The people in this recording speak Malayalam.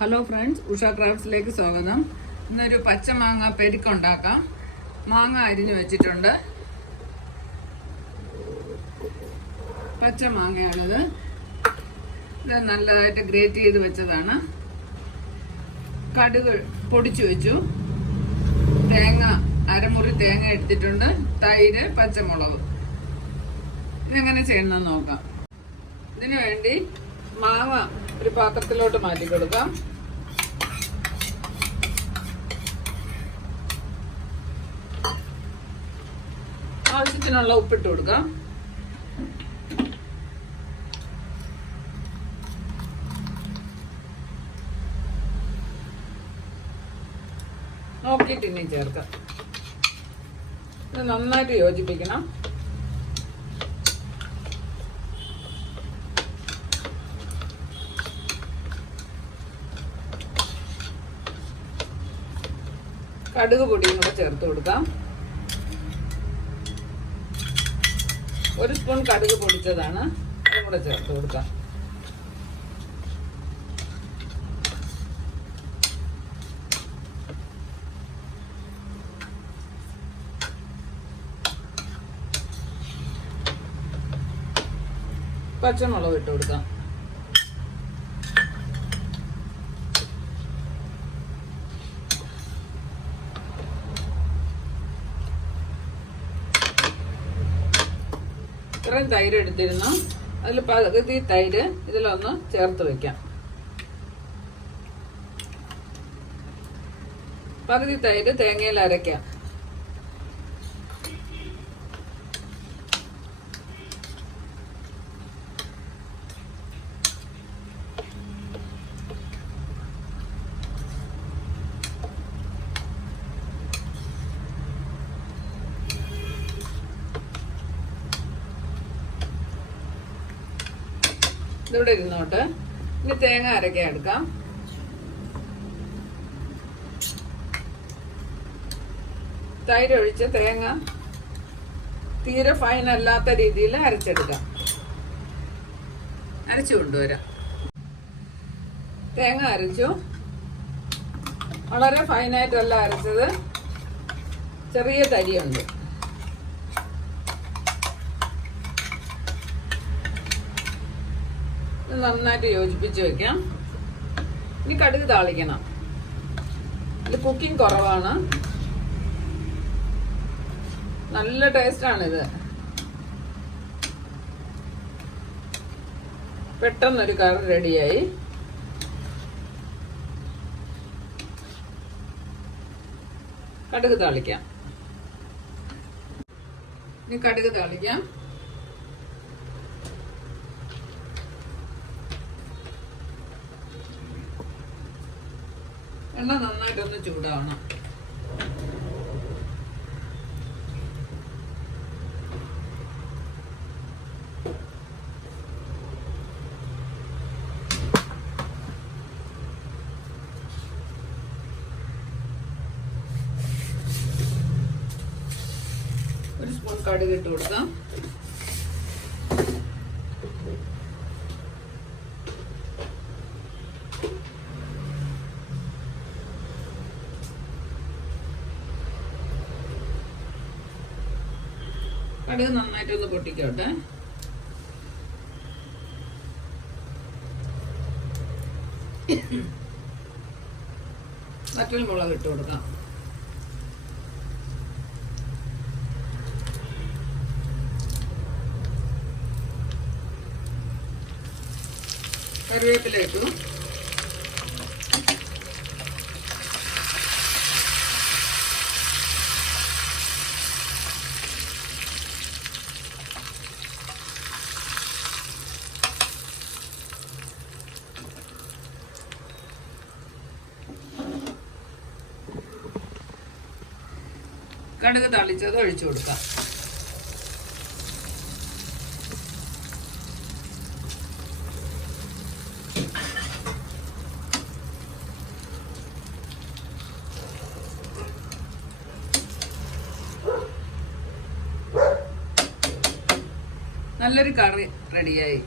ഹലോ ഫ്രണ്ട്സ് ഉഷ ക്രാഫ്റ്റ്സിലേക്ക് സ്വാഗതം. ഇന്നൊരു പച്ച മാങ്ങ പെരുക്കുണ്ടാക്കാം. മാങ്ങ അരിഞ്ഞു വെച്ചിട്ടുണ്ട്. പച്ച മാങ്ങയാണിത്. ഇത് നല്ലതായിട്ട് ഗ്രേറ്റ് ചെയ്ത് വെച്ചതാണ്. കടുക് പൊടിച്ചു വെച്ചു. തേങ്ങ അരമുറി തേങ്ങ എടുത്തിട്ടുണ്ട്. തൈര് പച്ചമുളക്. ഇതെങ്ങനെ ചെയ്യണമെന്ന് നോക്കാം. ഇതിനു വേണ്ടി മാങ്ങ ഒരു പാത്രത്തിലോട്ട് മാറ്റി കൊടുക്കാം. ആവശ്യത്തിനുള്ള ഉപ്പിട്ട് കൊടുക്കാം. നോക്കിയിട്ട് ഇനി ചേർക്കാം. ഇത് നന്നായിട്ട് യോജിപ്പിക്കണം. കടുക് പൊടിയും കൂടെ ചേർത്ത് കൊടുക്കാം. ഒരു സ്പൂൺ കടുക് പൊടിച്ചതാണ്. അതും കൂടെ ചേർത്ത് കൊടുക്കാം. പച്ചമുളക് ഇട്ട് കൊടുക്കാം. ഇത്രയും തൈര് എടുത്തിരുന്നു. അതിൽ പകുതി തൈര് ഇതിലൊന്ന് ചേർത്ത് വെക്കാം. പകുതി തൈര് തേങ്ങയിൽ അരയ്ക്കാം ഇതിവിടെ ഇരുന്നോട്ട്. ഇനി തേങ്ങ അരക്കാൻ എടുക്കാം. തൈര് ഒഴിച്ച് തേങ്ങ തീരെ ഫൈൻ അല്ലാത്ത രീതിയിൽ അരച്ചെടുക്കാം. അരച്ചു കൊണ്ടുവരാം. തേങ്ങ അരച്ചു. വളരെ ഫൈനായിട്ടല്ല അരച്ചത്. ചെറിയ തരിയുണ്ട്. നന്നായിട്ട് യോജിപ്പിച്ച് വെക്കാം. ഇനി കടുക് താളിക്കണം. ഇത് കുക്കിംഗ് കുറവാണ്. നല്ല ടേസ്റ്റാണിത് പെട്ടെന്നൊരു കറി റെഡിയായി കടുക് താളിക്കാം. ഇനി കടുക് താളിക്കാം. എണ്ണ നന്നായിട്ടൊന്ന് ചൂടാവണം. ഒരു സ്പൂൺ കടുക് ഇട്ട് കൊടുക്കാം. കടുക് നന്നായിട്ടൊന്ന് പൊട്ടിക്കോട്ടെ. വറ്റൽ മുളക് ഇട്ട് കൊടുക്കാം. കറിവേപ്പില ഇട്ടു. കടുക് തളിച്ചത് ഒഴിച്ചു കൊടുക്കാം. നല്ലൊരു കറി റെഡിയായി